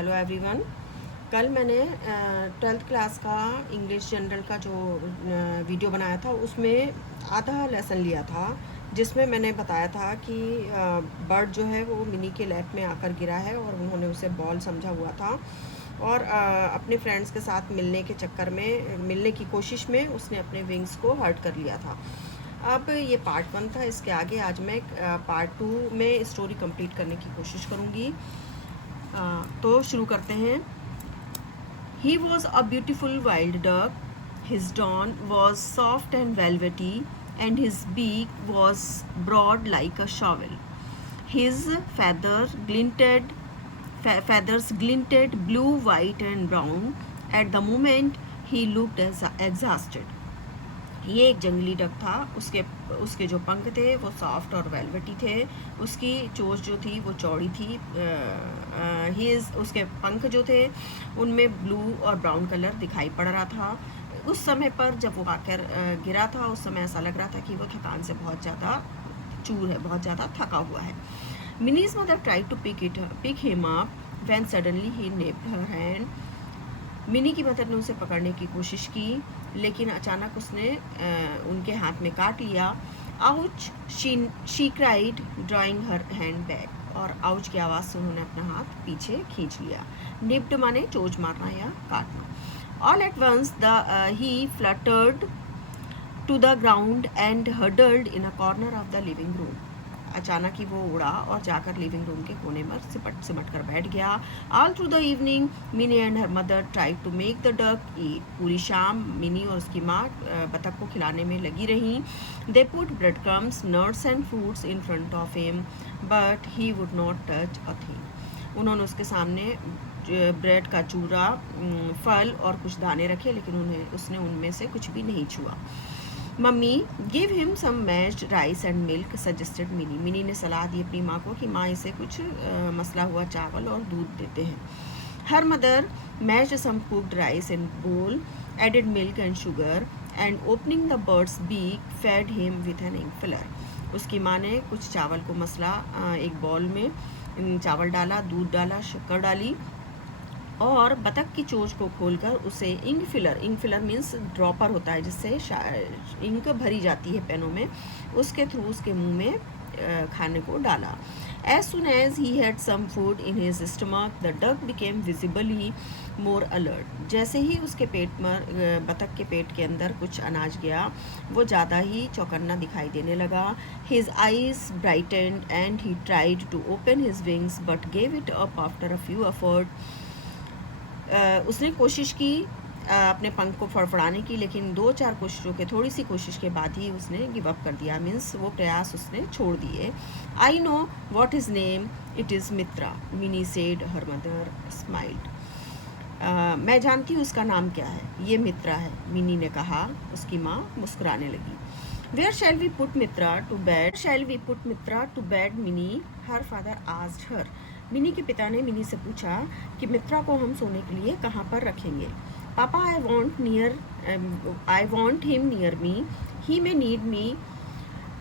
Hello everyone. कल मैंने 12th class का इंग्लिश जनरल का जो वीडियो बनाया था उसमें आधा लेसन लिया था, जिसमें मैंने बताया था कि बर्ड जो है वो मिनी के लैप में आकर गिरा है और उन्होंने उसे बॉल समझा हुआ था और अपने फ्रेंड्स के साथ मिलने की कोशिश में उसने अपने विंग्स को हर्ट कर लिया था। अब ये पार्ट 1 था। इसके आगे आज मैं पार्ट 2 में स्टोरी कंप्लीट करने की कोशिश करूँगी। तो शुरू करते हैं। He was a beautiful wild duck. His down was soft and velvety, and his beak was broad like a shovel. His feathers glinted blue, white, and brown. At the moment, he looked exhausted. ये एक जंगली duck था। उसके जो पंख थे वो soft और वेलवेटी थे। उसकी चोंच जो थी वो चौड़ी थी। उसके पंख जो थे उनमें ब्लू और ब्राउन कलर दिखाई पड़ रहा था। उस समय पर जब वो आकर गिरा था उस समय ऐसा लग रहा था कि वो थकान से बहुत ज़्यादा चूर है, बहुत ज़्यादा थका हुआ है। Mini's mother try to pick him up when suddenly he nipped her hand. Mini की मदर ने उसे पकड़ने की कोशिश की, लेकिन अचानक उसने उनके हाथ में काट लिया। Ouch she cried drawing her hand back. और आउच की आवाज़ से उन्होंने अपना हाथ पीछे खींच लिया। निप्ड माने चोंच मारना या काटना। All at once he fluttered to the ground and huddled in a corner of the living room. अचानक ही वो उड़ा और जाकर लिविंग रूम के कोने में सिमट कर बैठ गया। All through the evening Mini and her mother try to make the duck eat. पूरी शाम मिनी और उसकी माँ बतख को खिलाने में लगी रहीं। They put bread crumbs, nuts and fruits in front of him but he would not touch a thing. उन्होंने उसके सामने ब्रेड का चूरा, फल और कुछ दाने रखे, लेकिन उसने उनमें से कुछ भी नहीं छुआ। Mummy give him some mashed rice and milk suggested Mini. Mini ने सलाह दी अपनी माँ को कि माँ इसे कुछ मसला हुआ चावल और दूध देते हैं। Her mother mashed some cooked rice in bowl, added milk and sugar and opening the bird's beak fed him with an ink filler. उसकी माँ ने कुछ चावल को मसला एक बॉल में चावल डाला, दूध डाला, शक्कर डाली और बतख की चोंच को खोलकर उसे इंक फिलर मीन्स ड्रॉपर होता है जिससे इंक भरी जाती है पेनों में, उसके थ्रू उसके मुंह में खाने को डाला। As soon as he had some food in his stomach the duck became visibly more alert. जैसे ही उसके बतख के पेट के अंदर कुछ अनाज गया वो ज़्यादा ही चौकन्ना दिखाई देने लगा। His eyes brightened and he tried to open his wings but gave it up after a few effort. उसने कोशिश की अपने पंख को फड़फड़ाने की, लेकिन 2-4 कोशिशों के थोड़ी सी कोशिश के बाद ही उसने गिव अप कर दिया, मीन्स वो प्रयास उसने छोड़ दिए। I know what is name, it is Mitra, mini said her mother smiled. मैं जानती हूँ इसका नाम क्या है, ये मित्रा है, मिनी ने कहा। उसकी माँ मुस्कुराने लगी। Where shall we put Mitra to bed Mini, her father asked her. Mini के पिता ने मिनी से पूछा कि मित्रा को हम सोने के लिए कहाँ पर रखेंगे। पापा I want him near me, he may need me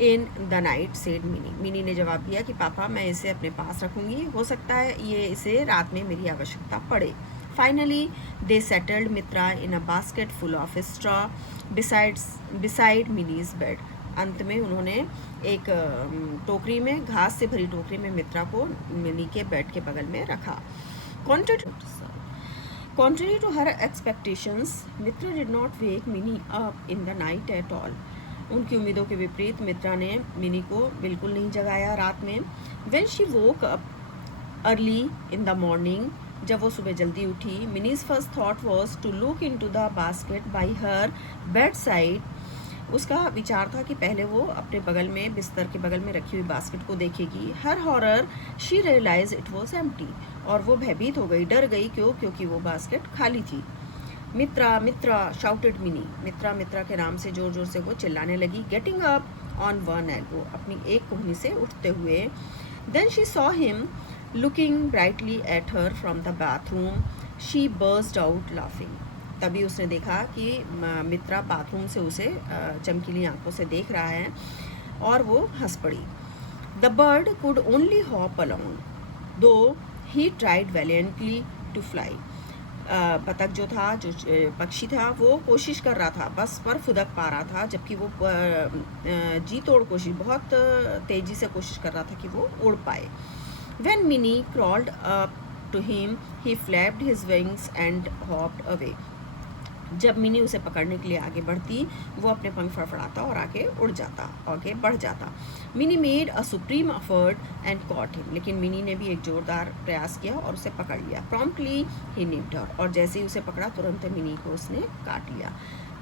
in the night said Mini. Mini ने जवाब दिया कि पापा मैं इसे अपने पास रखूँगी, हो सकता है ये इसे रात में मेरी आवश्यकता पड़े। Finally they settled Mitra in a basket full of straw beside minis bed. अंत में उन्होंने एक टोकरी में, घास से भरी टोकरी में मित्रा को मिनी के बेड के बगल में रखा। Contrary to her expectations, Mitra did not wake Minnie up in the night at all. उनकी उम्मीदों के विपरीत मित्रा ने मिनी को बिल्कुल नहीं जगाया रात में। When she woke up early in the morning, जब वो सुबह जल्दी उठी, Minnie's first thought was to look into the basket by her bedside. उसका विचार था कि पहले वो अपने बगल में, बिस्तर के बगल में रखी हुई बास्केट को देखेगी। Her horror she realize it was empty. और वो भयभीत हो गई, डर गई। क्योंकि वो बास्केट खाली थी। मित्रा मित्रा शाउटेड मिनी। मित्रा के नाम से जोर जोर से वो चिल्लाने लगी। Getting up on one elbow, अपनी एक कोहनी से उठते हुए। Then she saw him looking brightly at her from the bathroom. She burst out laughing. तभी उसने देखा कि मित्रा बाथरूम से उसे चमकीली आंखों से देख रहा है और वो हंस पड़ी। The bird could only hop along though he tried valiantly to fly. बतख जो था, जो पक्षी था, वो कोशिश कर रहा था, बस पर फुदक पा रहा था, जबकि वो जी तोड़ कोशिश, बहुत तेज़ी से कोशिश कर रहा था कि वो उड़ पाए। When Minnie crawled up to him, he flapped his wings and hopped away. जब मिनी उसे पकड़ने के लिए आगे बढ़ती, वो अपने पंख फड़फड़ाता और आगे उड़ जाता, आगे बढ़ जाता। Mini made a supreme effort and cot him, लेकिन मिनी ने भी एक जोरदार प्रयास किया और उसे पकड़ लिया। प्रॉम्प्टली ही निप्ड हर, और जैसे ही उसे पकड़ा तुरंत मिनी को उसने काट लिया।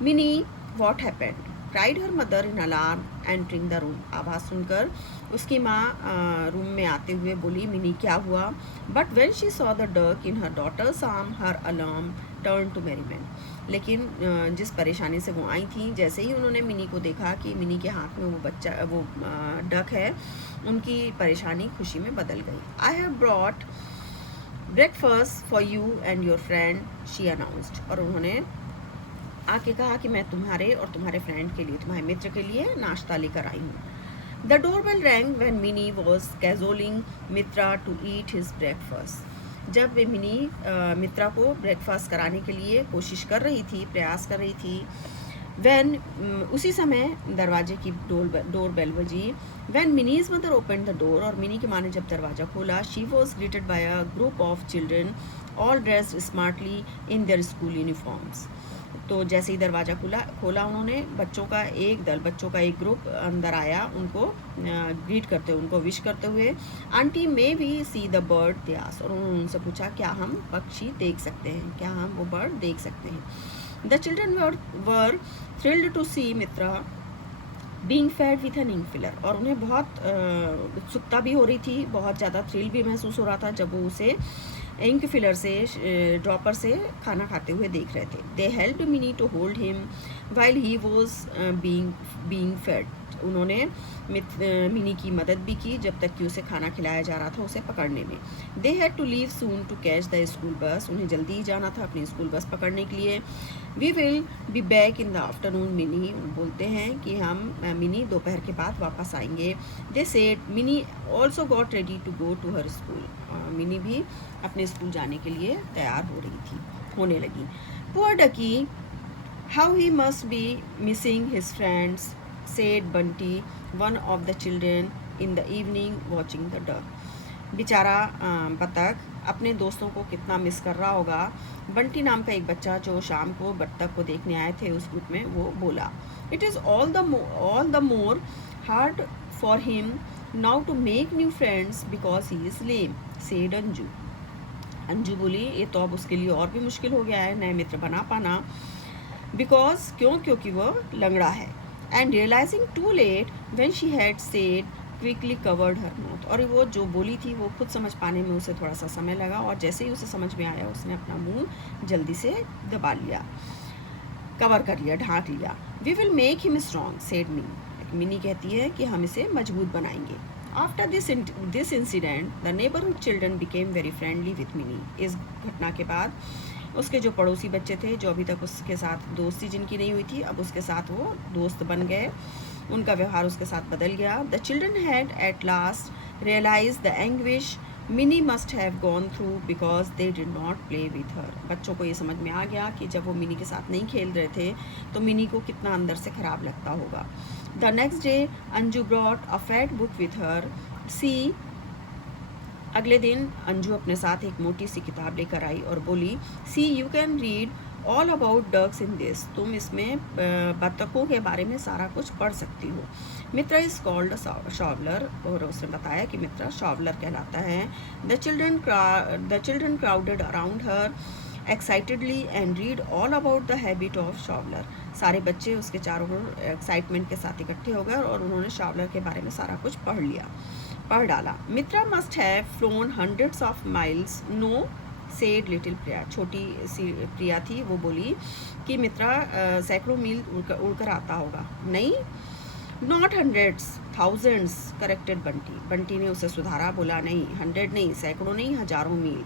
Mini, what happened? Cried her mother in alarm entering the room. आवाज़ सुनकर उसकी माँ रूम में आते हुए बोली, मिनी क्या हुआ? But when she saw the duck in her daughter's arm, her alarm turn to merriment. लेकिन जिस परेशानी से वो आई थी, जैसे ही उन्होंने मिनी को देखा कि मिनी के हाथ में वो डक है, उनकी परेशानी खुशी में बदल गई। I have brought breakfast for you and your friend, she announced. और उन्होंने आके कहा कि मैं तुम्हारे और तुम्हारे फ्रेंड के लिए, तुम्हारे मित्र के लिए नाश्ता लेकर आई हूँ। The doorbell rang when Mini was cajoling Mitra to eat his breakfast. जब वे मिनी मित्रा को ब्रेकफास्ट कराने के लिए कोशिश कर रही थी, प्रयास कर रही थी, वैन उसी समय दरवाजे की डोर बेल बजी। When Mini's mother open the door, और मिनी की माँ ने जब दरवाज़ा खोला, she was greeted by a group of children all dressed smartly in their school uniforms. तो जैसे ही दरवाज़ा खोला उन्होंने, बच्चों का एक ग्रुप अंदर आया, उनको ग्रीट करते हुए, उनको विश करते हुए। Aunty may we see the bird, they asked, और उन्होंने उनसे पूछा क्या हम पक्षी देख सकते हैं, क्या हम वो बर्ड देख सकते हैं। The children were thrilled to see Mitra being fed with an ink filler, और उन्हें बहुत उत्सुकता भी हो रही थी, बहुत ज़्यादा थ्रिल भी महसूस हो रहा था जब वो उसे इंक फिलर से, ड्रॉपर से खाना खाते हुए देख रहे थे। दे helped mini to hold him while he was being fade. उन्होंने मिनी की मदद भी की जब तक कि उसे खाना खिलाया जा रहा था, उसे पकड़ने में। They had to leave soon to catch the school bus, उन्हें जल्दी ही जाना था अपनी स्कूल बस पकड़ने के लिए। We will be back in the afternoon, Mini बोलते हैं कि हम मिनी दोपहर के बाद वापस आएंगे। They said Mini also got ready to go to her school, Mini भी अपने स्कूल जाने के लिए तैयार होने लगी। Poor ducky, how he must be missing his friends, said Bunty, one of the children, in the evening watching the duck। बेचारा बतख अपने दोस्तों को कितना मिस कर रहा होगा। बंटी नाम का एक बच्चा जो शाम को बत्तख को देखने आए थे उस ग्रुप में, वो बोला, it is all the more hard for him now to make new friends because he is lame, said Anju. Anju बोली, ये तो अब उसके लिए और भी मुश्किल हो गया है नए मित्र बना पाना, बिकॉज क्योंकि वह लंगड़ा है। And realising too late when she had said, quickly covered her mouth, और वो जो बोली थी वो खुद समझ पाने में उसे थोड़ा सा समय लगा, और जैसे ही उसे समझ में आया उसने अपना मुंह जल्दी से दबा लिया, कवर कर लिया, ढांक लिया। We will make him strong, said Mini. Mini कहती है कि हम इसे मजबूत बनाएंगे। After this incident the neighbourhood children became very friendly with Mini. इस घटना के बाद उसके जो पड़ोसी बच्चे थे, जो अभी तक उसके साथ दोस्ती जिनकी नहीं हुई थी, अब उसके साथ वो दोस्त बन गए, उनका व्यवहार उसके साथ बदल गया। The children had at last realise the anguish Mini must have gone through because they did not play with her. बच्चों को ये समझ में आ गया कि जब वो मिनी के साथ नहीं खेल रहे थे तो मिनी को कितना अंदर से ख़राब लगता होगा। The next day Anju brought a fat book with her, see. अगले दिन अंजू अपने साथ एक मोटी सी किताब लेकर आई और बोली, see you can read all about ducks in this, तुम इसमें बत्तखों के बारे में सारा कुछ पढ़ सकती हो। मित्रा इज कॉल्ड शॉवलर, और उसने बताया कि मित्रा शॉवलर कहलाता है। The children crowded around her excitedly and read all about the habit of शॉवलर। सारे बच्चे उसके चारों ओर एक्साइटमेंट के साथ इकट्ठे हो गए और उन्होंने शॉवलर के बारे में सारा कुछ पढ़ डाला। Mitra must have flown hundreds of miles, no, said little Priya. छोटी सी प्रिया थी, वो बोली कि मित्रा सैकड़ों मील उड़कर आता होगा। नहीं, not hundreds, thousands, corrected Bunty. Bunty ने उसे सुधारा, बोला नहीं, 100 नहीं, सैकड़ों नहीं, हजारों मील।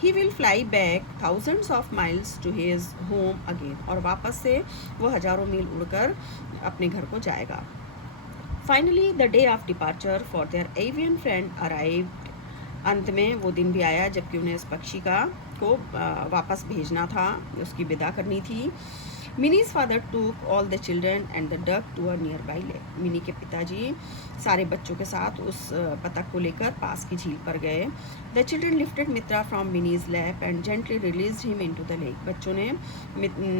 He will fly back thousands of miles to his home again, और वापस से वो हजारों मील उड़कर अपने घर को जाएगा। Finally the day of departure for their avian friend arrived. अंत में वो दिन भी आया जबकि उन्हें इस पक्षी का को वापस भेजना था, उसकी विदा करनी थी। Mini's father took all the children and the duck to a nearby lake. Mini के पिताजी सारे बच्चों के साथ उस बतख को लेकर पास की झील पर गए। The children lifted Mitra from minis lap and gently released him into the lake. बच्चों ने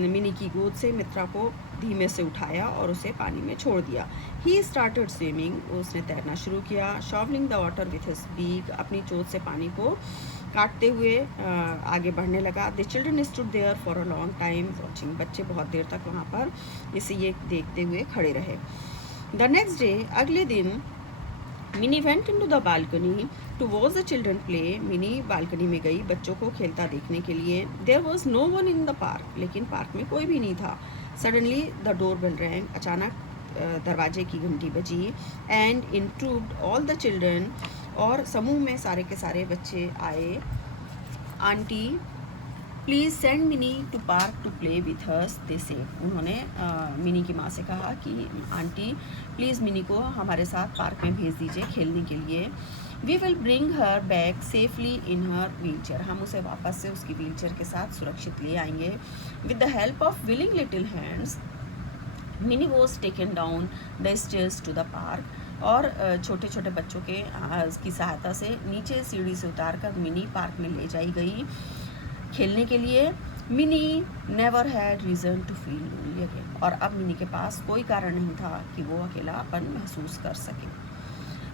मिनी की गोद से मित्रा को धीमे से उठाया और उसे पानी में छोड़ दिया। ही स्टार्टेड स्विमिंग, उसने तैरना शुरू किया। Shovelling the water with his beak, अपनी चोंच से पानी को काटते हुए आगे बढ़ने लगा। The children stood there for a long time watching, बच्चे बहुत देर तक वहाँ पर इसे ये देखते हुए खड़े रहे। द नेक्स्ट डे, अगले दिन, Mini went into the balcony to watch the children play. Mini balcony में गई बच्चों को खेलता देखने के लिए। There was no one in the park, लेकिन पार्क में कोई भी नहीं था। Suddenly the door bell rang, अचानक दरवाजे की घंटी बजी। And in trooped all the children, और समूह में सारे के सारे बच्चे आए। Aunty please send Mini to park to play with hers, दे से। उन्होंने मिनी की माँ से कहा कि आंटी प्लीज़ मिनी को हमारे साथ पार्क में भेज दीजिए खेलने के लिए। We will bring her back safely in her wheelchair, हम उसे वापस से उसकी व्हील चेयर के साथ सुरक्षित ले आएंगे। With the help of willing little hands, Mini was taken down the stairs to the park, और छोटे छोटे बच्चों के की सहायता से नीचे सीढ़ी से उतार कर मिनी पार्क में ले जाई गई खेलने के लिए। Mini never had reason to feel lonely again, और अब मिनी के पास कोई कारण नहीं था कि वो अकेलापन महसूस कर सके।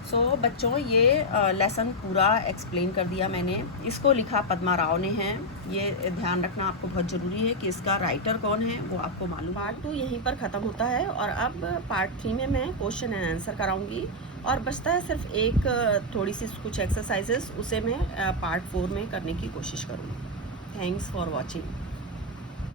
सो बच्चों, ये लेसन पूरा एक्सप्लेन कर दिया मैंने। इसको लिखा पद्मा राव ने है। ये ध्यान रखना आपको बहुत ज़रूरी है कि इसका राइटर कौन है वो आपको मालूम। पार्ट 2 यहीं पर ख़त्म होता है, और अब पार्ट 3 में मैं क्वेश्चन एंड आंसर कराऊंगी, और बचता है सिर्फ एक थोड़ी सी कुछ एक्सरसाइजेस, उसे मैं पार्ट 4 में करने की कोशिश करूँगी। Thanks for watching.